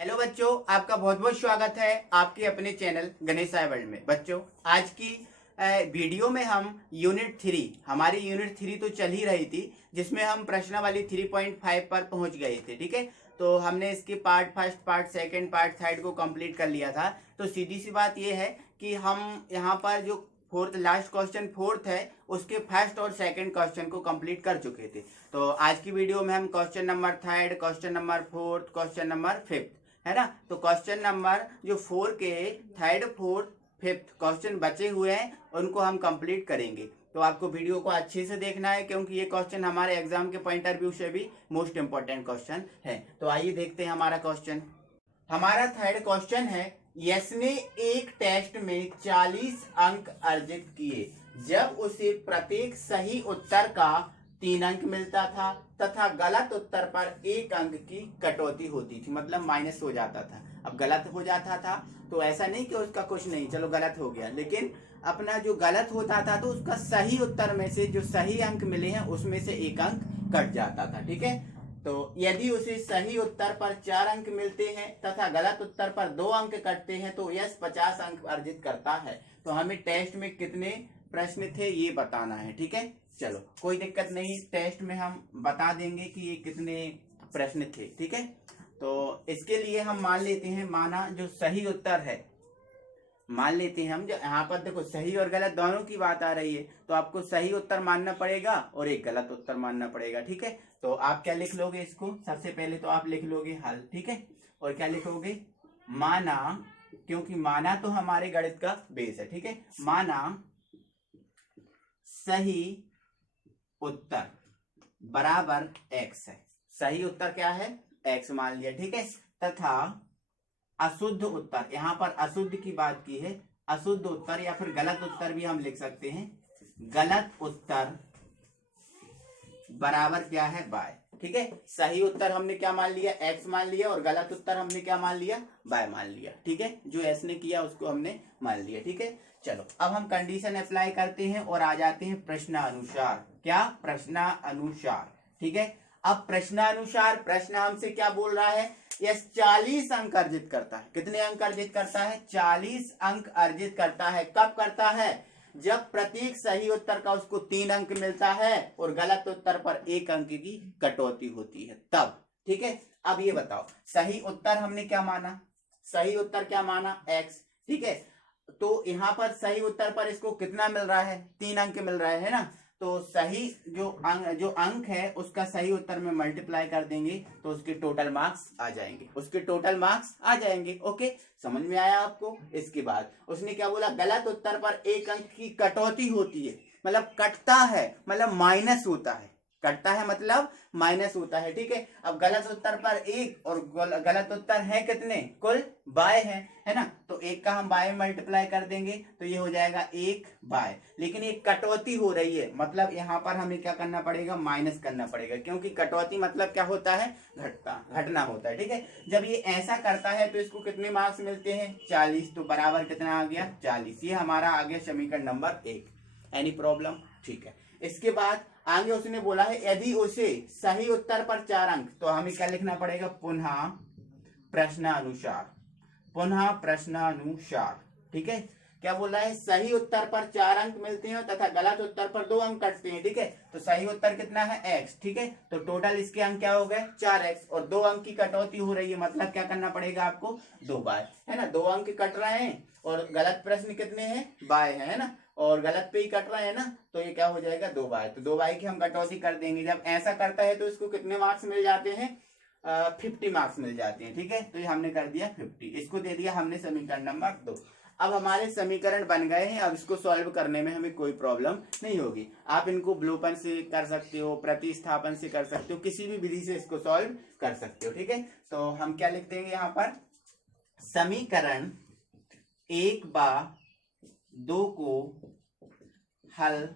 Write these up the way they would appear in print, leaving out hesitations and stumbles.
Hello बच्चों, आपका बहुत बहुत स्वागत है आपके अपने चैनल गणेश आई वर्ल्ड में। बच्चों, आज की वीडियो में हम हमारी यूनिट 3 तो चल ही रही थी, जिसमें हम प्रश्नावली 3.5 पर पहुंच गए थे। ठीक है, तो हमने इसके part first, part second, part third को कंप्लीट कर लिया था। तो सीधी सी बात यह है कि हम यहाँ पर जो फोर्थ लास्ट क्वेश्चन फोर्थ है, उसके फर्स्ट और सेकंड क्वेश्चन को कंप्लीट कर चुके थे। तो आज की वीडियो में हम question number third, question number fourth, question number fifth, है ना। तो क्वेश्चन नंबर जो 4 के थर्ड, फोर्थ, फिफ्थ क्वेश्चन बचे हुए हैं, उनको हम कंप्लीट करेंगे। तो आपको वीडियो को अच्छे से देखना है, क्योंकि ये क्वेश्चन हमारे एग्जाम के पॉइंट ऑफ व्यू से भी मोस्ट इंपॉर्टेंट क्वेश्चन है। तो आइए देखते हैं हमारा क्वेश्चन। हमारा थर्ड क्वेश्चन है, यश ने एक टेस्ट में 40 अंक अर्जित किए जब उसे प्रत्येक सही उत्तर का 3 अंक मिलता था तथा गलत उत्तर पर 1 अंक की कटौती होती थी, मतलब माइनस हो जाता था। अब गलत हो जाता था तो ऐसा नहीं कि उसका कुछ नहीं, चलो गलत हो गया, लेकिन अपना जो गलत होता था तो उसका सही उत्तर में से जो सही अंक मिले हैं उसमें से 1 अंक कट जाता था। ठीक है, तो यदि उसे सही उत्तर पर 4 अंक मिलते हैं तथा गलत उत्तर पर 2 अंक कटते हैं तो यश 50 अंक अर्जित करता है। तो हमें टेस्ट में कितने प्रश्न थे ये बताना है। ठीक है, चलो कोई दिक्कत नहीं, टेस्ट में हम बता देंगे कि ये कितने प्रश्न थे। ठीक है, तो इसके लिए हम मान लेते हैं, माना जो सही उत्तर है, मान लेते हैं हम, जो यहाँ पर देखो सही और गलत दोनों की बात आ रही है, तो आपको सही उत्तर मानना पड़ेगा और एक गलत उत्तर मानना पड़ेगा। ठीक है, तो आप क्या लिख लोगे इसको, सबसे पहले तो आप लिख लोगे हल। ठीक है, और क्या लिखोगे, माना, क्योंकि माना तो हमारे गणित का बेस है। ठीक है, माना सही उत्तर बराबर x है। सही उत्तर क्या है, x मान लिया। ठीक है, तथा अशुद्ध उत्तर, यहां पर अशुद्ध की बात की है, अशुद्ध उत्तर या फिर गलत उत्तर भी हम लिख सकते हैं, गलत उत्तर बराबर क्या है, y। ठीक है, सही उत्तर हमने क्या मान लिया, x मान लिया, और गलत उत्तर हमने क्या मान लिया, y मान लिया। ठीक है, जो s ने किया उसको हमने मान लिया। ठीक है, चलो अब हम कंडीशन अप्लाई करते हैं और आ जाते हैं प्रश्नानुसार। क्या, प्रश्नानुसार। ठीक है, अब प्रश्नानुसार प्रश्न हमसे क्या बोल रहा है, यस 40 अंक अर्जित करता है। कितने अंक अर्जित करता है, 40 अंक अर्जित करता है। कब करता है, जब प्रत्येक सही उत्तर का उसको 3 अंक मिलता है और गलत उत्तर पर 1 अंक की कटौती होती है, तब। ठीक है, अब ये बताओ, सही उत्तर हमने क्या माना, सही उत्तर क्या माना, x। ठीक है, तो यहां पर सही उत्तर पर इसको कितना मिल रहा है, 3 अंक मिल रहा है ना। तो सही जो अंक है उसका सही उत्तर में मल्टीप्लाई कर देंगे तो उसके टोटल मार्क्स आ जाएंगे, उसके टोटल मार्क्स आ जाएंगे। ओके, समझ में आया आपको। इसके बाद उसने क्या बोला, गलत उत्तर पर 1 अंक की कटौती होती है, मतलब कटता है, मतलब माइनस होता है, कटता है मतलब माइनस होता है। ठीक है, अब गलत उत्तर पर 1 और गलत उत्तर है कितने, कुल बाय है ना। तो 1 का हम बाय मल्टीप्लाई कर देंगे तो ये हो जाएगा 1 बाय, लेकिन एक कटौती हो रही है, मतलब यहाँ पर हमें क्या करना पड़ेगा, माइनस करना पड़ेगा, क्योंकि कटौती मतलब क्या होता है, घटना होता है। ठीक है, जब ये ऐसा करता है तो इसको कितने मार्क्स मिलते हैं, 40। तो बराबर कितना आ गया, 40। ये हमारा आ गया समीकरण नंबर 1। एनी प्रॉब्लम, ठीक है। इसके बाद आगे उसने बोला है, यदि उसे सही उत्तर पर 4 अंक, तो हमें क्या लिखना पड़ेगा, पुनः प्रश्नानुसार, पुनः प्रश्नानुसार। ठीक है, क्या बोला है, सही उत्तर पर 4 अंक मिलते हैं तथा गलत उत्तर पर 2 अंक कटते हैं। ठीक है, तो सही उत्तर कितना है, x। ठीक है, तो टोटल इसके अंक क्या हो गए, 4x, और 2 अंक की कटौती हो रही है, मतलब क्या करना पड़ेगा आपको, 2 बाय, है ना। 2 अंक कट रहे हैं और गलत प्रश्न कितने हैं, बाय है ना, और गलत पे ही कट रहे हैं ना, तो ये क्या हो जाएगा, 2 बाय। तो 2 बाय की हम कटौती कर देंगे। जब ऐसा करता है तो इसको कितने मार्क्स मिल जाते हैं, 50 मार्क्स मिल जाते हैं। ठीक है, तो ये हमने कर दिया 50, इसको दे दिया हमने समीकरण नंबर 2। अब हमारे समीकरण बन गए हैं, अब इसको सॉल्व करने में हमें कोई प्रॉब्लम नहीं होगी। आप इनको ब्लूपन से कर सकते हो, प्रतिस्थापन से कर सकते हो, किसी भी विधि से इसको सॉल्व कर सकते हो। ठीक है, तो हम क्या लिख देंगे यहाँ पर, समीकरण 1/2 को हल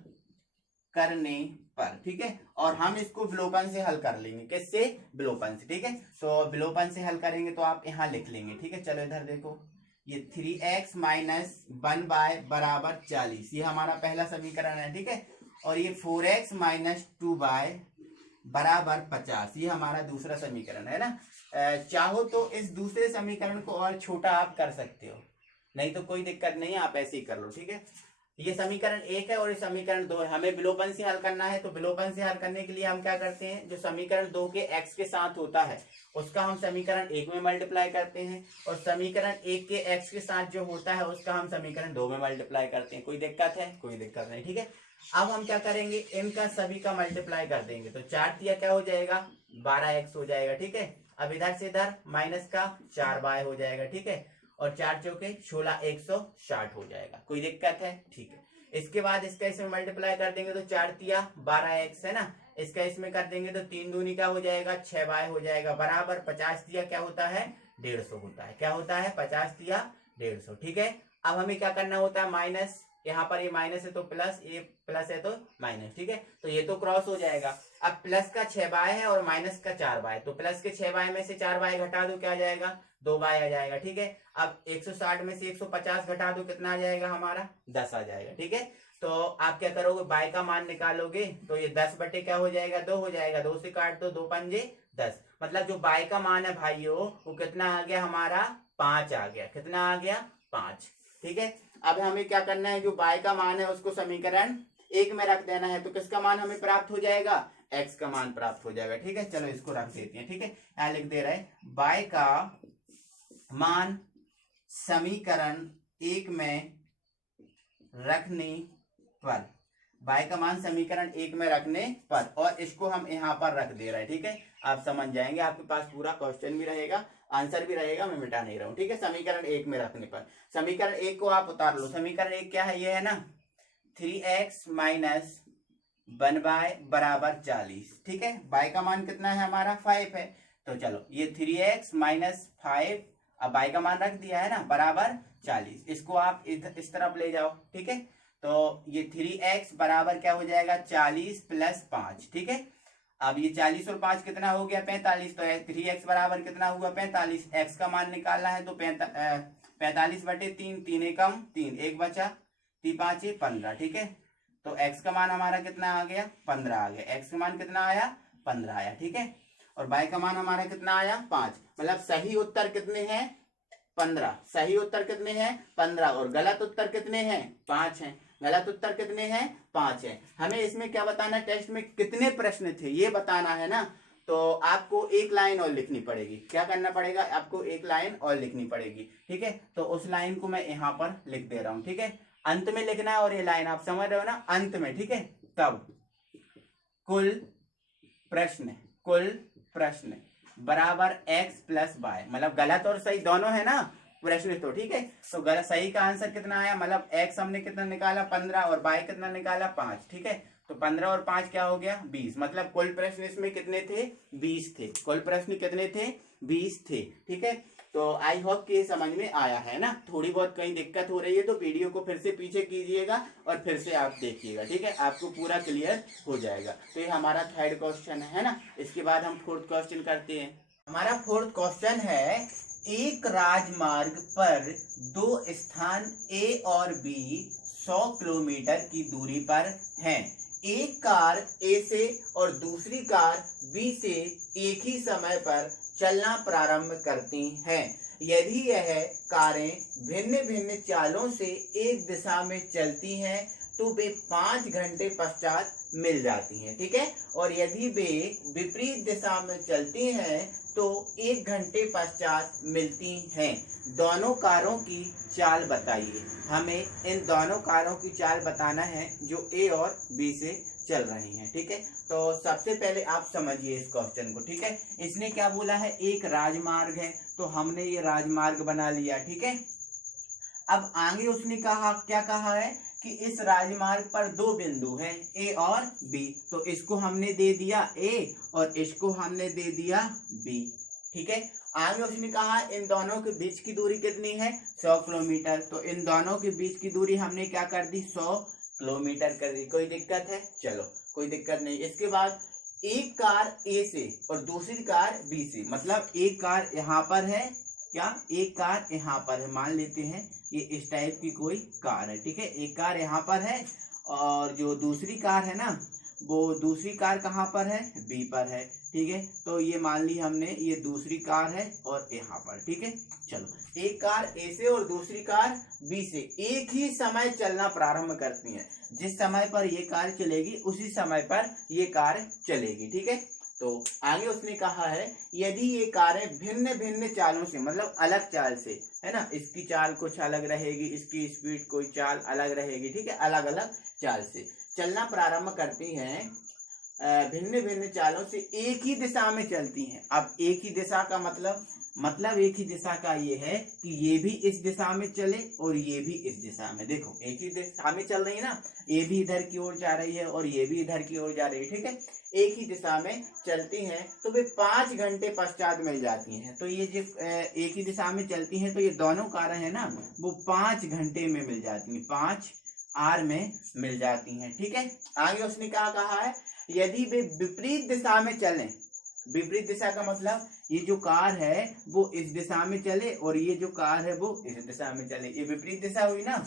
करने पर। ठीक है, और हम इसको विलोपन से हल कर लेंगे, किससे, विलोपन से। ठीक है, तो विलोपन से हल करेंगे तो आप यहां लिख लेंगे। ठीक है, चलो इधर देखो, ये 3x माइनस 1 बाय बराबर 40, ये हमारा पहला समीकरण है। ठीक है, और ये 4x माइनस 2 बाय बराबर 50, ये हमारा दूसरा समीकरण है ना। चाहो तो इस दूसरे समीकरण को और छोटा आप कर सकते हो, नहीं तो कोई दिक्कत नहीं है, आप ऐसे ही कर लो। ठीक है, ये समीकरण 1 है और ये समीकरण 2 है। हमें विलोपन से हल करना है, तो विलोपन से हल करने के लिए हम क्या करते हैं, जो समीकरण 2 के x के साथ होता है उसका हम समीकरण 1 में मल्टीप्लाई करते हैं, और समीकरण 1 के x के साथ जो होता है उसका हम समीकरण 2 में मल्टीप्लाई करते हैं। कोई दिक्कत है? कोई दिक्कत नहीं। ठीक है, अब हम क्या करेंगे, इनका सभी का मल्टीप्लाई कर देंगे, तो 4 तिया क्या हो जाएगा, 12x हो जाएगा। ठीक है, अब इधर से इधर माइनस का 4y हो जाएगा। ठीक है, और 4 चौके 16, 160 हो जाएगा। कोई दिक्कत है? ठीक है, इसके बाद इसका इसमें मल्टीप्लाई कर देंगे तो 4 तिया 12x है ना, इसका इसमें कर देंगे तो 3 दूनी क्या हो जाएगा, 6y हो जाएगा, बराबर 50 तिया क्या होता है, 150 होता है। क्या होता है, 50 तिया 150। ठीक है, अब हमें क्या करना होता है, माइनस, यहाँ पर ये माइनस है तो प्लस, ये प्लस है तो माइनस। ठीक है, तो ये तो क्रॉस हो जाएगा। अब प्लस का 6y है और माइनस का 4y, तो प्लस के 6y में से 4y घटा दो, क्या आ जाएगा, 2y आ जाएगा। ठीक है, अब 160 में से 150 घटा दो, कितना आ जाएगा हमारा, 10 आ जाएगा। ठीक है, तो आप क्या करोगे, y का मान निकालोगे तो ये 10 बटे क्या हो जाएगा, 2 हो जाएगा, 2 से काट दो, 2 पंजे 10, मतलब जो y का मान है भाइयों वो कितना आ गया हमारा, 5 आ गया। कितना आ गया, 5। ठीक है, अब हमें क्या करना है, जो y का मान है उसको समीकरण 1 में रख देना है, तो किसका मान हमें प्राप्त हो जाएगा, x का मान प्राप्त हो जाएगा। ठीक है, चलो इसको रख देते हैं। ठीक है, यहाँ लिख दे रहे हैं y का मान समीकरण 1 में रखने पर, y का मान समीकरण 1 में रखने पर, और इसको हम यहाँ पर रख दे रहे हैं। ठीक है, आप समझ जाएंगे, आपके पास पूरा क्वेश्चन भी रहेगा, आंसर भी रहेगा, मैं मिटा नहीं रहा हूं। ठीक है, समीकरण 1 में रखने पर, समीकरण 1 को आप उतार लो। समीकरण 1 क्या है, ये है ना, 3x माइनस 1y बराबर 40। ठीक है, y का मान कितना है हमारा, 5 है, तो चलो ये 3x माइनस 5, अब y का मान रख दिया है ना, बराबर 40, इसको आप इस तरफ ले जाओ। ठीक है, तो ये 3x बराबर क्या हो जाएगा, 40 प्लस 5। ठीक है, अब ये 40 और 5 कितना हो गया, 45, तो 3x बराबर कितना हुआ, 45। x का मान निकालना है तो 45 बटे 3, 3 एकम 3, 1 बचा, 3 5 15। ठीक है, तो x का मान हमारा कितना आ गया, 15 आ गया। x का मान कितना आया, 15 आया। ठीक है, और y का मान हमारा कितना आया, 5, मतलब सही उत्तर कितने हैं, 15। सही उत्तर कितने हैं, 15, और गलत उत्तर कितने हैं, 5 हैं। गलत उत्तर कितने हैं, 5 हैं। हमें इसमें क्या बताना, टेस्ट में कितने प्रश्न थे ये बताना है ना, तो आपको एक लाइन और लिखनी पड़ेगी। क्या करना पड़ेगा, आपको एक लाइन और लिखनी पड़ेगी। ठीक है, तो उस लाइन को मैं यहाँ पर लिख दे रहा हूँ। ठीक है, अंत में लिखना है, और ये लाइन आप समझ रहे हो ना, अंत में। ठीक है, तब कुल प्रश्न बराबर x प्लस वाई, मतलब गलत और सही दोनों है ना प्रश्न तो। ठीक है, तो गलत सही का आंसर कितना आया, मतलब x हमने कितना निकाला, 15, और y कितना निकाला, 5। ठीक है, तो 15 और 5 क्या हो गया, 20, मतलब कुल प्रश्न इसमें कितने थे, 20 थे। कुल प्रश्न कितने थे, 20 थे। ठीक है, तो आई होप कि ये समझ में आया है ना। थोड़ी बहुत कहीं दिक्कत हो रही है तो वीडियो को फिर से पीछे कीजिएगा और फिर से आप देखिएगा। ठीक है, आपको पूरा क्लियर हो जाएगा। तो ये हमारा थर्ड क्वेश्चन है ना। इसके बाद हम फोर्थ क्वेश्चन करते हैं। हमारा फोर्थ क्वेश्चन है, एक राजमार्ग पर दो स्थान ए और बी 100 किलोमीटर की दूरी पर हैं। एक कार ए से और दूसरी कार बी से एक ही समय पर चलना प्रारंभ करती हैं। यदि यह कारें भिन्न भिन्न चालों से एक दिशा में चलती हैं तो वे 5 घंटे पश्चात मिल जाती हैं। ठीक है, और यदि वे विपरीत दिशा में चलती हैं तो 1 घंटे पश्चात मिलती हैं। दोनों कारों की चाल बताइए। हमें इन दोनों कारों की चाल बताना है जो ए और बी से चल रही हैं। ठीक है, तो सबसे पहले आप समझिए इस क्वेश्चन को। ठीक है, इसने क्या बोला है, एक राजमार्ग है, तो हमने ये राजमार्ग बना लिया। ठीक है, अब आगे उसने कहा, क्या कहा है कि इस राजमार्ग पर दो बिंदु हैं ए और बी, तो इसको हमने दे दिया ए और इसको हमने दे दिया बी। ठीक है, आगे उसने कहा इन दोनों के बीच की दूरी कितनी है, 100 किलोमीटर, तो इन दोनों के बीच की दूरी हमने क्या कर दी, 100 किलोमीटर कर दी। कोई दिक्कत है, चलो कोई दिक्कत नहीं। इसके बाद एक कार ए से और दूसरी कार बी से, मतलब एक कार यहाँ पर है, क्या एक कार यहाँ पर है, मान लेते हैं ये इस टाइप की कोई कार है। ठीक है, एक कार यहाँ पर है और जो दूसरी कार है ना वो दूसरी कार कहाँ पर है, बी पर है, ठीक है। तो ये मान ली हमने, ये दूसरी कार है और यहाँ पर, ठीक है। चलो एक कार ए से और दूसरी कार बी से एक ही समय चलना प्रारंभ करती है। जिस समय पर ये कार चलेगी उसी समय पर ये कार चलेगी, ठीक है। तो आगे उसने कहा है यदि ये कारें भिन्न भिन्न चालों से, मतलब अलग चाल से, है ना, इसकी चाल कुछ अलग रहेगी, इसकी स्पीड कोई चाल अलग रहेगी, ठीक है, अलग अलग चाल से चलना प्रारंभ करती हैं, भिन्न भिन्न चालों से एक ही दिशा में चलती हैं। अब एक ही दिशा का मतलब एक ही दिशा का ये है कि ये भी इस दिशा में चले और ये भी इस दिशा में, देखो एक ही दिशा में चल रही है ना, ये भी इधर की ओर जा रही है और ये भी इधर की ओर जा रही है, ठीक है, एक ही दिशा में चलती हैं। तो वे 5 घंटे पश्चात मिल जाती हैं। तो ये जो एक ही दिशा में चलती हैं, तो ये दोनों कारें हैं ना, वो 5 घंटे में मिल जाती हैं, 5 आवर में मिल जाती हैं, ठीक है। आगे उसने क्या कहा है, यदि वे विपरीत दिशा में चलें, विपरीत दिशा का मतलब ये जो कार है वो इस दिशा में चले और ये जो कार है वो इस दिशा में चले, ये विपरीत दिशा हुई ना।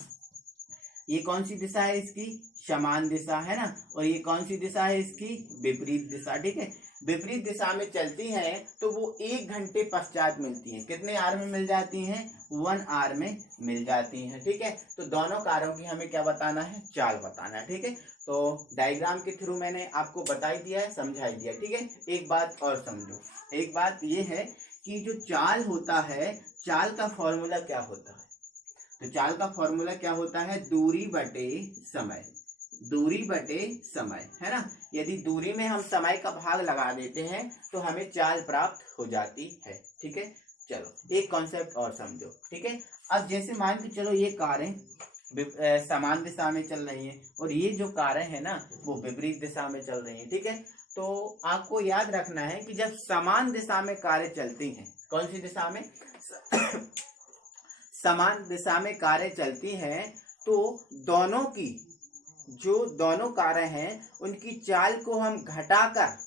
ये कौन सी दिशा है इसकी, समान दिशा है ना, और ये कौन सी दिशा है इसकी, विपरीत दिशा, ठीक है। विपरीत दिशा में चलती हैं तो वो 1 घंटे पश्चात मिलती हैं। कितने आवर में मिल जाती हैं, 1 आवर में मिल जाती हैं, ठीक है। तो दोनों कारों की हमें क्या बताना है, चाल बताना है, ठीक है। तो डायग्राम के थ्रू मैंने आपको बता ही दिया है, समझा ही दिया, ठीक है। एक बात और समझो, एक बात ये है कि जो चाल होता है, चाल का फॉर्मूला क्या होता है, तो चाल का फॉर्मूला क्या होता है, दूरी बटे समय, दूरी बटे समय, है ना। यदि दूरी में हम समय का भाग लगा देते हैं तो हमें चाल प्राप्त हो जाती है, ठीक है। चलो एक कॉन्सेप्ट और समझो, ठीक है। अब जैसे मान के चलो ये कारें समान दिशा में चल रही हैं और ये जो कारें हैं ना वो विपरीत दिशा में चल रही हैं, ठीक है। तो आपको याद रखना है कि जब समान दिशा में कारें चलती हैं, कौन सी दिशा में, समान दिशा में कारें चलती हैं, तो दोनों की, जो दोनों कारें हैं उनकी चाल को हम घटाकर,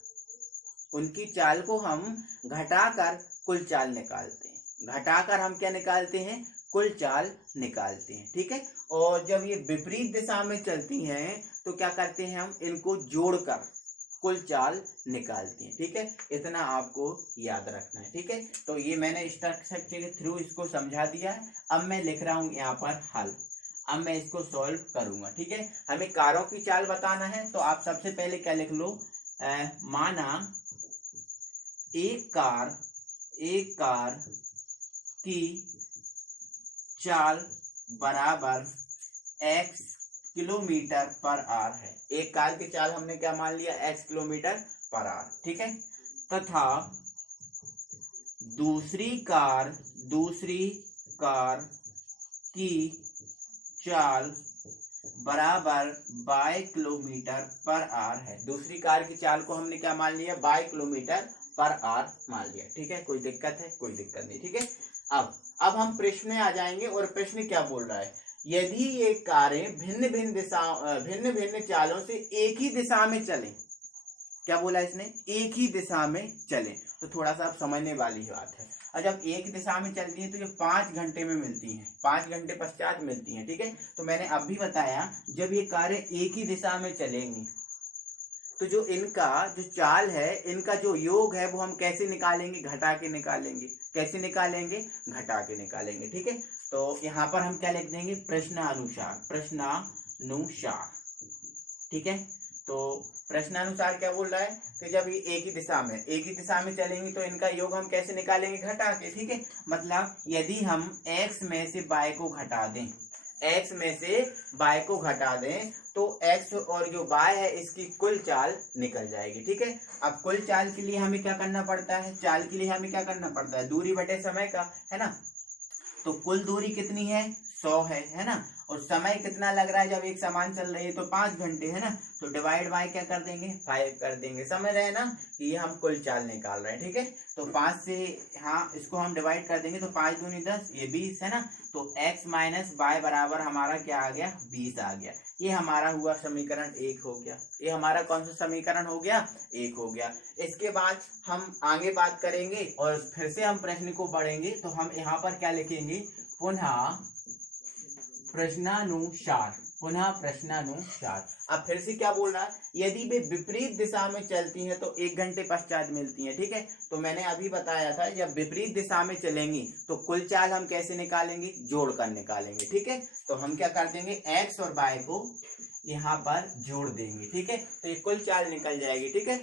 उनकी चाल को हम घटाकर कुल चाल निकालते हैं। घटाकर हम क्या निकालते हैं, कुल चाल निकालते हैं, ठीक है। और जब ये विपरीत दिशा में चलती हैं तो क्या करते हैं, हम इनको जोड़कर कुल चाल निकालती हैं, ठीक है। इतना आपको याद रखना है, ठीक है। तो ये मैंने स्ट्रक्चर के थ्रू इसको समझा दिया है। अब मैं लिख रहा हूं यहाँ पर हल, अब मैं इसको सॉल्व करूंगा, ठीक है। हमें कारों की चाल बताना है, तो आप सबसे पहले क्या लिख लो, माना एक कार की चाल बराबर x किलोमीटर पर आवर है। एक कार की चाल हमने क्या मान लिया, x किलोमीटर पर आवर, ठीक है। तथा दूसरी कार की चाल बराबर y किलोमीटर पर आवर है। दूसरी कार की चाल को हमने क्या मान लिया, y किलोमीटर पर आवर मान लिया, ठीक है। कोई दिक्कत है, कोई दिक्कत नहीं, ठीक है। अब हम प्रश्न में आ जाएंगे और प्रश्न क्या बोल रहा है, यदि ये कारें भिन्न भिन्न चालों से एक ही दिशा में चलें, क्या बोला इसने, एक ही दिशा में चलें, तो थोड़ा सा आप समझने वाली बात है। और जब एक दिशा में चलती है तो ये 5 घंटे में मिलती हैं, 5 घंटे पश्चात मिलती हैं, ठीक है। तो मैंने अब भी बताया जब ये कारें एक ही दिशा में चलेंगी तो जो इनका जो चाल है, इनका जो योग है वो हम कैसे निकालेंगे, घटा के निकालेंगे। कैसे निकालेंगे, घटा के निकालेंगे, ठीक है। तो यहाँ पर हम क्या लिख देंगे, प्रश्नानुसार, प्रश्नानुसार, ठीक है। तो प्रश्नानुसार क्या बोल रहा है कि जब ये एक ही दिशा में चलेंगी तो इनका योग हम कैसे निकालेंगे, घटा के, ठीक है। मतलब यदि हम x में से y को घटा दें, x में से y को घटा दें तो x और जो y है इसकी कुल चाल निकल जाएगी, ठीक है। अब कुल चाल के लिए हमें क्या करना पड़ता है, चाल के लिए हमें क्या करना पड़ता है, दूरी बटे समय का, है ना। तो कुल दूरी कितनी है, 100 है ना। और समय कितना लग रहा है, जब एक समान चल रही है तो 5 घंटे, है ना। तो डिवाइड बाय क्या कर देंगे, 5 कर देंगे। समझ रहे हैं ना कि ये हम कुल चाल निकाल रहे हैं, ठीक है। तो 5 से, हाँ, इसको हम डिवाइड कर देंगे तो 5 दूनी 10, ये 20 है ना। तो x माइनस y बराबर हमारा क्या आ गया, 20 आ गया। ये हमारा हुआ समीकरण 1 हो गया। ये हमारा कौन सा समीकरण हो गया, 1 हो गया। इसके बाद हम आगे बात करेंगे और फिर से हम प्रश्न को पढ़ेंगे। तो हम यहाँ पर क्या लिखेंगे, पुनः प्रश्नानुसार, पुनः प्रश्नानुसार। अब फिर से क्या बोल रहा है, यदि वे विपरीत दिशा में चलती हैं तो 1 घंटे पश्चात मिलती हैं। ठीक है, तो मैंने अभी बताया था जब विपरीत दिशा में चलेंगी तो कुल चाल हम कैसे निकालेंगे, जोड़कर निकालेंगे। ठीक है, तो हम क्या कर देंगे, एक्स और वाई को यहाँ पर जोड़ देंगे। ठीक है, तो ये कुल चाल निकल जाएगी। ठीक है,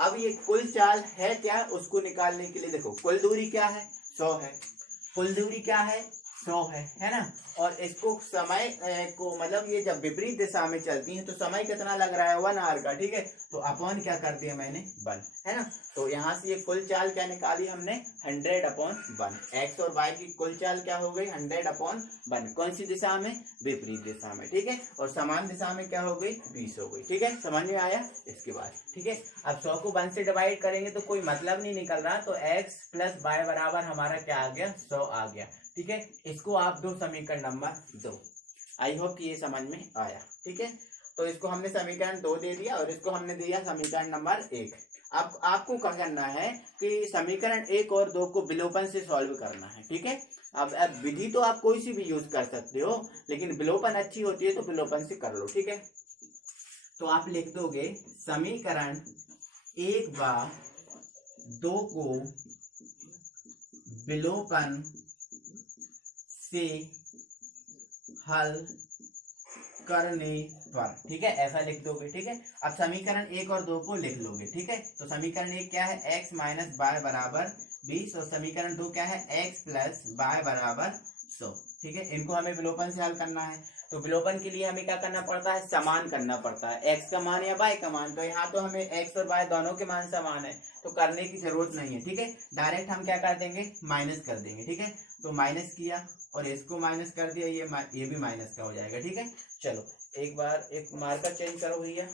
अब ये कुल चाल है क्या, उसको निकालने के लिए देखो कुल दूरी क्या है, 100 है। कुल दूरी क्या है, 100 है ना। और इसको समय को मतलब ये जब विपरीत दिशा में चलती हैं तो समय कितना लग रहा है, 1 आवर का। ठीक है, तो अपॉन क्या कर दिया मैंने, 1 है ना। तो यहाँ से ये कुल चाल क्या निकाली हमने, 100/1। एक्स और वाई की कुल चाल क्या हो गई, 100/1। कौन सी दिशा में, विपरीत दिशा में। ठीक है, और समान दिशा में क्या हो गई, 20 हो गई। ठीक है, समझ में आया। इसके बाद ठीक है, अब 100 को 1 से डिवाइड करेंगे तो कोई मतलब नहीं निकल रहा, तो x + y बराबर हमारा क्या आ गया, 100 आ गया। ठीक है, इसको आप दो समीकरण नंबर 2। आई होप कि ये समझ में आया। ठीक है, तो इसको हमने समीकरण 2 दे दिया और इसको हमने दिया समीकरण नंबर 1। अब आपको क्या करना है कि समीकरण 1 और 2 को विलोपन से सॉल्व करना है। ठीक है, अब विधि तो आप कोई सी भी यूज कर सकते हो, लेकिन विलोपन अच्छी होती है तो विलोपन से कर लो। ठीक है, तो आप लिख दोगे समीकरण 1 व 2 को विलोपन से हल करने पर। ठीक है, ऐसा लिख दोगे। ठीक है, अब समीकरण 1 और 2 को लिख लोगे। ठीक है, तो समीकरण 1 क्या है, x - y बराबर 20 और समीकरण 2 क्या है, x + y बराबर 100। ठीक है, इनको हमें विलोपन से हल करना है। तो विलोपन के लिए हमें क्या करना पड़ता है, समान करना पड़ता है, x का मान या y का मान। तो यहाँ तो हमें x और y दोनों के मान समान है तो करने की जरूरत नहीं है। ठीक है, डायरेक्ट हम क्या कर देंगे, माइनस कर देंगे। ठीक है, तो माइनस किया और इसको माइनस कर दिया, ये भी माइनस का हो जाएगा। ठीक है, चलो एक बार एक मार्कर चेंज करो भैया।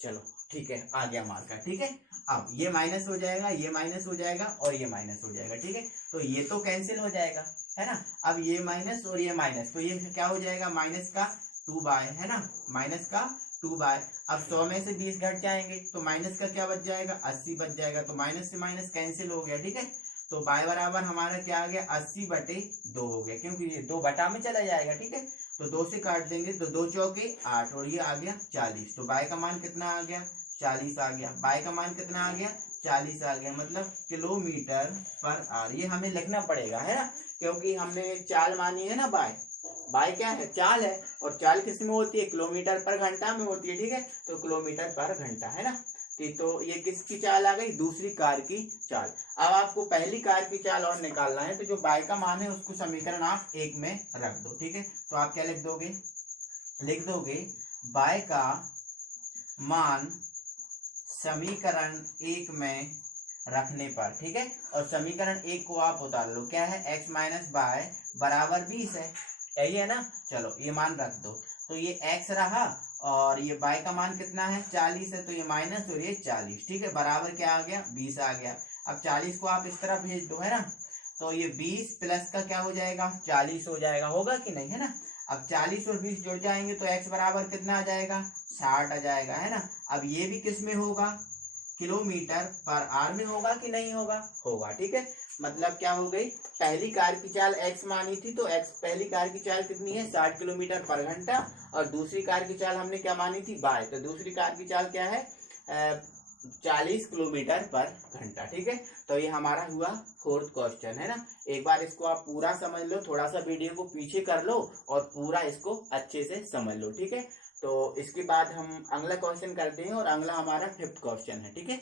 चलो ठीक है, आ गया मार्कर। ठीक है, अब ये माइनस हो जाएगा, ये माइनस हो जाएगा और ये माइनस हो जाएगा। ठीक है, तो ये तो कैंसिल हो जाएगा, है ना। अब ये माइनस और ये माइनस, तो ये क्या हो जाएगा, माइनस का 2y, है ना, माइनस का 2y। अब 100 में से 20 घट जाएंगे तो माइनस का क्या बच जाएगा, 80 बच जाएगा। तो माइनस से माइनस कैंसिल हो गया। ठीक है, तो y बराबर हमारा क्या आ गया, 80/2 हो गया, क्योंकि ये 2 बटा में चला जाएगा। ठीक है, तो 2 से काट देंगे तो 2 चौके 8 और ये आ गया 40। तो y का मान कितना आ गया, 40 आ गया। y का मान कितना आ गया, 40 आ गया, मतलब km/h। ये हमें लिखना पड़ेगा, है ना, क्योंकि हमने चाल मानी है ना, y क्या है, चाल है, और चाल किस में होती है, km/घंटा में होती है। ठीक है, तो km/घंटा, है ना। तो ये किसकी चाल आ गई, दूसरी कार की चाल। अब आपको पहली कार की चाल और निकालना है, तो जो y का मान है उसको समीकरण आप 1 में रख दो। ठीक है, तो आप क्या लिख दोगे, y का मान समीकरण 1 में रखने पर। ठीक है, और समीकरण 1 को आप उतार लो, क्या है, x - y बराबर 20 है, यही है ना। चलो ये मान रख दो, तो ये x रहा और ये y का मान कितना है, 40 है, तो ये माइनस और ये 40। ठीक है, बराबर क्या आ गया, 20 आ गया। अब 40 को आप इस तरफ भेज दो, है ना, तो ये 20 प्लस का क्या हो जाएगा, 40 हो जाएगा, होगा कि नहीं, है ना। अब 40 और 20 जुड़ जाएंगे तो x बराबर कितना आ जाएगा, 60 आ जाएगा, है ना। अब ये भी किस में होगा, km/h में होगा कि नहीं होगा, होगा। ठीक है, मतलब क्या हो गई, पहली कार की चाल x मानी थी तो x पहली कार की चाल कितनी है, 60 km/घंटा, और दूसरी कार की चाल हमने क्या मानी थी, y। तो दूसरी कार की चाल क्या है, 40 km/घंटा। ठीक है, तो ये हमारा हुआ 4th क्वेश्चन, है ना। एक बार इसको आप पूरा समझ लो, थोड़ा सा वीडियो को पीछे कर लो और पूरा इसको अच्छे से समझ लो। ठीक है, तो इसके बाद हम अगला क्वेश्चन करते हैं और अगला हमारा 5th क्वेश्चन है। ठीक है,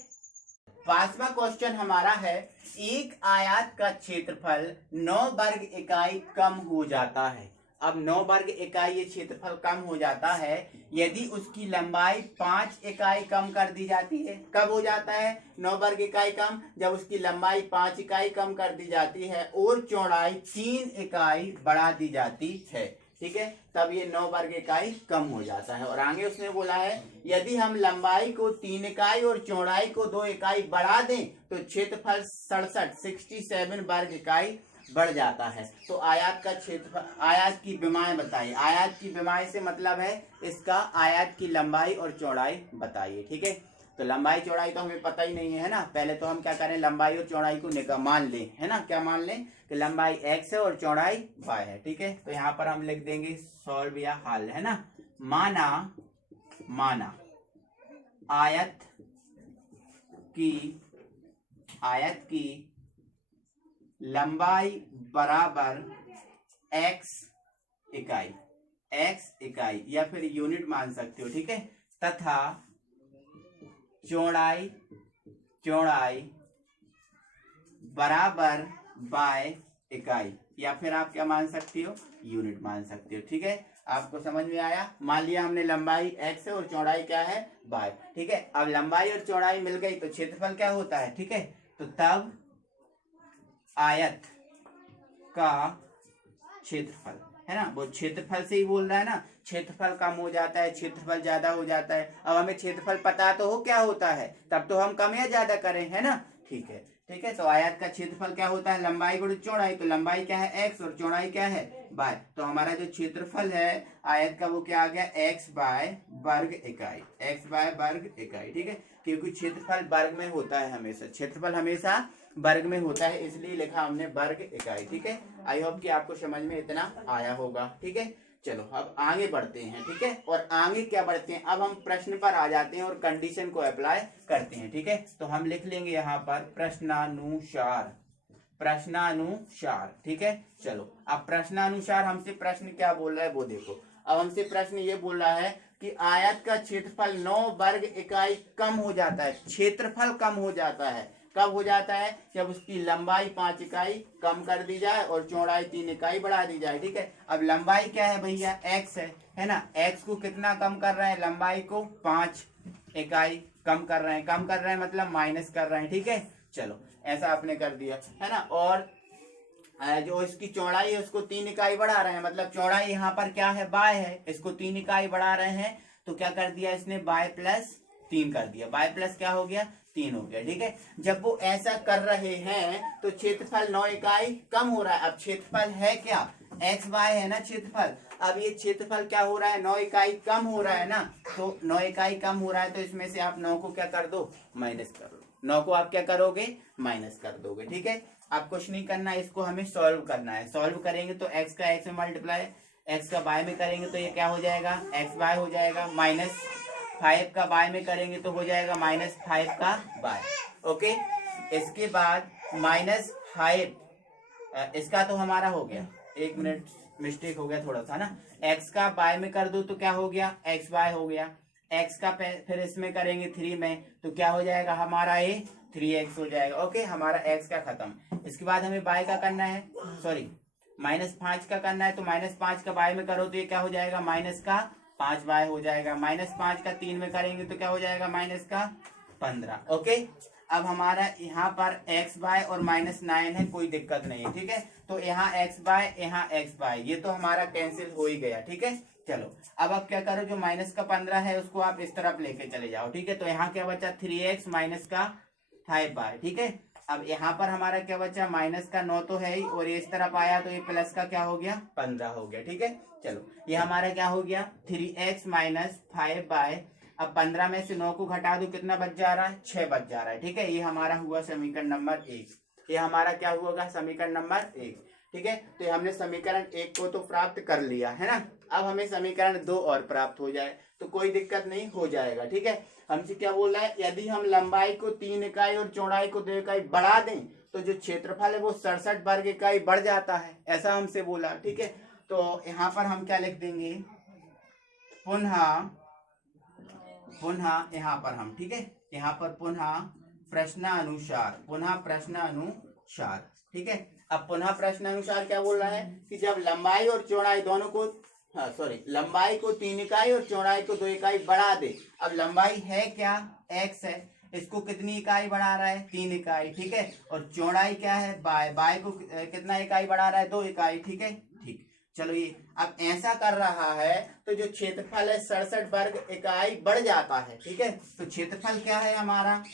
5वां क्वेश्चन हमारा है, एक आयत का क्षेत्रफल 9 वर्ग इकाई कम हो जाता है। अब 9 वर्ग इकाई ये क्षेत्रफल कम हो जाता है यदि उसकी लंबाई 5 इकाई कम कर दी जाती है। कब हो जाता है 9 वर्ग इकाई कम, जब उसकी लंबाई 5 इकाई कम कर दी जाती है और चौड़ाई 3 इकाई बढ़ा दी जाती है। ठीक है, तब ये 9 वर्ग इकाई कम हो जाता है। और आगे उसने बोला है, यदि हम लंबाई को 3 इकाई और चौड़ाई को 2 इकाई बढ़ा दें तो क्षेत्रफल 67 वर्ग इकाई बढ़ जाता है। तो आयत का क्षेत्रफल, आयत की विमाएं बताइए। आयत की विमाएं से मतलब है इसका आयत की लंबाई और चौड़ाई बताइए। ठीक है, तो लंबाई चौड़ाई तो हमें पता ही नहीं है ना, पहले तो हम क्या करें, लंबाई और चौड़ाई को मान लें, है ना, क्या मान लें कि लंबाई x है और चौड़ाई y है। ठीक है, तो यहाँ पर हम लिख देंगे सॉल्व या हल, है ना। माना आयत की लंबाई बराबर x इकाई या फिर यूनिट मान सकते हो, ठीक है, तथा चौड़ाई बराबर बाय इकाई, या फिर आप क्या मान सकते हो, यूनिट मान सकते हो। ठीक है, आपको समझ में आया। मान लिया हमने लंबाई x है और चौड़ाई क्या है, y। ठीक है, अब लंबाई और चौड़ाई मिल गई तो क्षेत्रफल क्या होता है, ठीक है, तो तब आयत का क्षेत्रफल, है ना, वो क्षेत्रफल से ही बोल रहा है ना, क्षेत्रफल कम हो जाता है, क्षेत्रफल ज्यादा हो जाता है। अब हमें क्षेत्रफल पता तो हो क्या होता है, तब तो हम कम या ज्यादा करें, है ना। ठीक है, तो आयत का क्षेत्रफल क्या होता है, लंबाई गुणित चौड़ाई, तो लंबाई क्या है x और चौड़ाई क्या है y। तो हमारा जो क्षेत्रफल है आयत का वो क्या आ गया, x बाय वर्ग इकाई। ठीक है, क्योंकि क्षेत्रफल वर्ग में होता है हमेशा, क्षेत्रफल हमेशा वर्ग में होता है, इसलिए लिखा हमने वर्ग इकाई। ठीक है, आई होप कि आपको समझ में इतना आया होगा। ठीक है, चलो अब आगे बढ़ते हैं। ठीक है, और आगे क्या बढ़ते हैं, अब हम प्रश्न पर आ जाते हैं और कंडीशन को अप्लाई करते हैं। ठीक है, तो हम लिख लेंगे यहाँ पर प्रश्नानुसार। ठीक है, चलो अब प्रश्नानुसार हमसे प्रश्न क्या बोल रहा है वो देखो। अब हमसे प्रश्न ये बोल रहा है कि आयत का क्षेत्रफल 9 वर्ग इकाई कम हो जाता है, क्षेत्रफल कम हो जाता है, कब हो जाता है, जब उसकी लंबाई 5 इकाई कम कर दी जाए और चौड़ाई 3 इकाई बढ़ा दी जाए। ठीक है, अब लंबाई क्या है भैया, x है ना, x को कितना कम कर रहे हैं, लंबाई को 5 इकाई कम कर रहे हैं मतलब माइनस कर रहे हैं। ठीक है, चलो ऐसा आपने कर दिया, है ना, और जो इसकी चौड़ाई है उसको 3 इकाई बढ़ा रहे हैं, मतलब चौड़ाई यहाँ पर क्या है, बाय है, इसको 3 इकाई बढ़ा रहे हैं, तो क्या कर दिया इसने, बाय प्लस 3 कर दिया, बाय प्लस क्या हो गया, 3 हो गया। ठीक है, जब वो ऐसा कर रहे हैं तो क्षेत्रफल 9 इकाई कम हो रहा है। अब क्षेत्रफल है क्या, एक्स वाई है ना क्षेत्रफल, अब ये क्षेत्रफल क्या हो रहा है, 9 इकाई कम हो रहा है ना, तो 9 इकाई कम हो रहा है, तो इसमें से आप 9 को क्या कर दो, माइनस कर दो, 9 को आप क्या करोगे, माइनस कर दोगे। ठीक है, आप कुछ नहीं करना है, इसको हमें सॉल्व करना है। सॉल्व करेंगे तो x का x में मल्टीप्लाई, x का y में करेंगे तो ये क्या हो जाएगा, एक्स वाई हो जाएगा, माइनस 5 का y में करेंगे तो हो जाएगा -5 का y। ओके, इसके बाद -5 इसका तो हमारा हो गया, 1 मिनट मिस्टेक हो गया थोड़ा सा ना, x का y में कर दो तो क्या हो गया, एक्स वाई हो गया, x का फिर इसमें करेंगे 3 में तो क्या हो जाएगा हमारा, ये 3x हो जाएगा। ओके, हमारा x का खत्म। इसके बाद हमें y का करना है, सॉरी -5 का करना है, तो -5 का y में करो तो ये क्या हो जाएगा, माइनस का 5y हो जाएगा, -5 का 3 में करेंगे तो क्या हो जाएगा, माइनस का 15। ओके, अब हमारा यहाँ पर x y और -9 है, कोई दिक्कत नहीं है। ठीक है, तो यहाँ x y यहाँ x y, ये तो हमारा कैंसिल हो ही गया। ठीक है, चलो अब आप क्या करो, जो माइनस का 15 है उसको आप इस तरफ लेके चले जाओ। ठीक है, तो यहाँ क्या बचा, 3x माइनस का 5y। ठीक है, अब यहाँ पर हमारा क्या बचा, माइनस का 9 तो है ही, और ये इस तरफ आया तो ये प्लस का क्या हो गया, 15 हो गया। ठीक है, चलो ये हमारा क्या हो गया, 3x माइनस 5y। अब 15 में से 9 को घटा दो, कितना बच जा रहा है, 6 बच जा रहा है। ठीक है, ये हमारा हुआ समीकरण नंबर 1, ये हमारा क्या हुआ, समीकरण नंबर 1। ठीक है, तो ये हमने समीकरण 1 को तो प्राप्त कर लिया है ना, अब हमें समीकरण 2 और प्राप्त हो जाए तो कोई दिक्कत नहीं, हो जाएगा। ठीक है, हमसे क्या बोल रहा है, यदि हम लंबाई को 3 इकाई और चौड़ाई को 2 इकाई बढ़ा दें तो जो क्षेत्रफल है वो 67 वर्ग इकाई बढ़ जाता है, ऐसा हमसे बोला। ठीक है, तो यहाँ पर हम क्या लिख देंगे, पुनः यहाँ पर हम, ठीक है, यहाँ पर पुनः प्रश्नानुसार, ठीक है, अब पुनः प्रश्नानुसार क्या बोल रहा है कि जब लंबाई और चौड़ाई दोनों को, लंबाई को 3 इकाई और चौड़ाई को 2 इकाई बढ़ा दे। अब लंबाई है क्या, x है, इसको कितनी इकाई बढ़ा रहा है, 3 इकाई। ठीक है, और चौड़ाई क्या है, बाय को कितना इकाई बढ़ा रहा है, 2 इकाई। ठीक है, ठीक, चलो ये अब ऐसा कर रहा है तो जो क्षेत्रफल है 67 वर्ग इकाई बढ़ जाता है। ठीक है, तो क्षेत्रफल क्या है हमारा,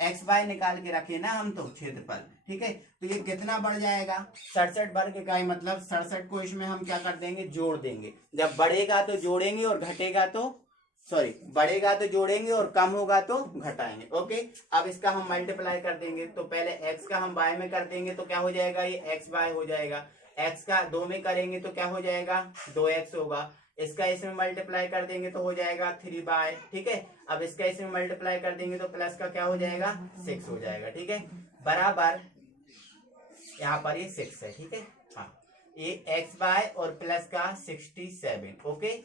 एक्स वाई निकाल के रखे ना हम तो क्षेत्रफल। ठीक है, तो ये कितना बढ़ जाएगा, 67 वर्ग इकाई, मतलब 67 को इसमें हम क्या कर देंगे, जोड़ देंगे। जब बढ़ेगा तो जोड़ेंगे और घटेगा तो सॉरी बढ़ेगा तो जोड़ेंगे और कम होगा तो घटाएंगे। ओके, अब इसका हम मल्टीप्लाई कर देंगे, तो पहले x का हम y में कर देंगे तो क्या हो जाएगा, ये x y हो जाएगा। x का 2 में करेंगे तो क्या हो जाएगा, 2x होगा। इसका इसमें मल्टीप्लाई कर देंगे तो हो जाएगा 3y। ठीक है, अब इसका इसमें मल्टीप्लाई कर देंगे तो प्लस का क्या हो जाएगा, 6 हो जाएगा। ठीक है, बराबर यहाँ पर ये 6 है। ठीक है, हाँ ये एक्स बाय और प्लस का 67। ओके,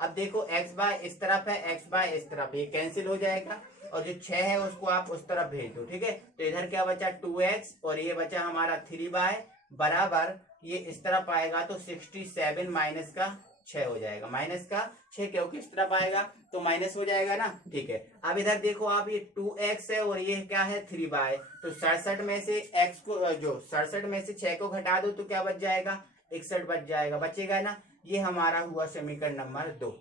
अब देखो एक्स बाय इस तरफ है, एक्स बाय इस तरफ, ये कैंसिल हो जाएगा और जो 6 है उसको आप उस तरफ भेज दो। ठीक है, तो इधर क्या बचा 2x और ये बचा हमारा 3y बराबर ये इस तरफ आएगा तो 67 माइनस का 6 हो जाएगा। माइनस का 6 क्योंकि इस तरफ आएगा तो माइनस हो जाएगा ना। ठीक है, अब इधर देखो आप ये 2x है और ये क्या है 3y, तो 67 में से x को जो 67 में से 6 को घटा दो तो क्या बच जाएगा, 61 बच जाएगा, बचेगा ना। ये हमारा हुआ समीकरण नंबर 2।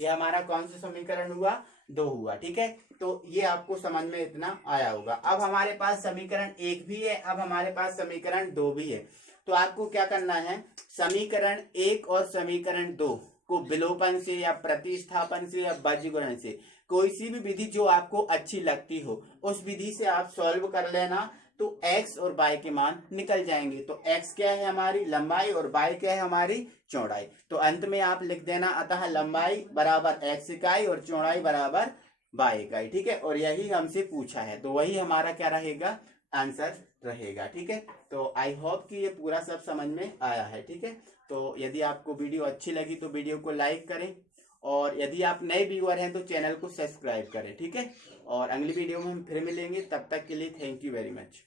ये हमारा कौन सा समीकरण हुआ, 2 हुआ। ठीक है, तो ये आपको समझ में इतना आया होगा। अब हमारे पास समीकरण 1 भी है, अब हमारे पास समीकरण 2 भी है। तो आपको क्या करना है, समीकरण 1 और समीकरण 2 को विलोपन से या प्रतिस्थापन से या बीजगुणन से कोई सी भी विधि जो आपको अच्छी लगती हो उस विधि से आप सॉल्व कर लेना, तो x और y के मान निकल जाएंगे। तो x क्या है हमारी लंबाई और y क्या है हमारी चौड़ाई। तो अंत में आप लिख देना अतः लंबाई बराबर x इकाई और चौड़ाई बराबर y इकाई। ठीक है, और यही हमसे पूछा है तो वही हमारा क्या रहेगा, आंसर रहेगा। ठीक है, तो आई होप कि ये पूरा सब समझ में आया है। ठीक है, तो यदि आपको वीडियो अच्छी लगी तो वीडियो को लाइक करें और यदि आप नए व्यूअर हैं तो चैनल को सब्सक्राइब करें। ठीक है, और अगली वीडियो में हम फिर मिलेंगे, तब तक के लिए थैंक यू वेरी मच।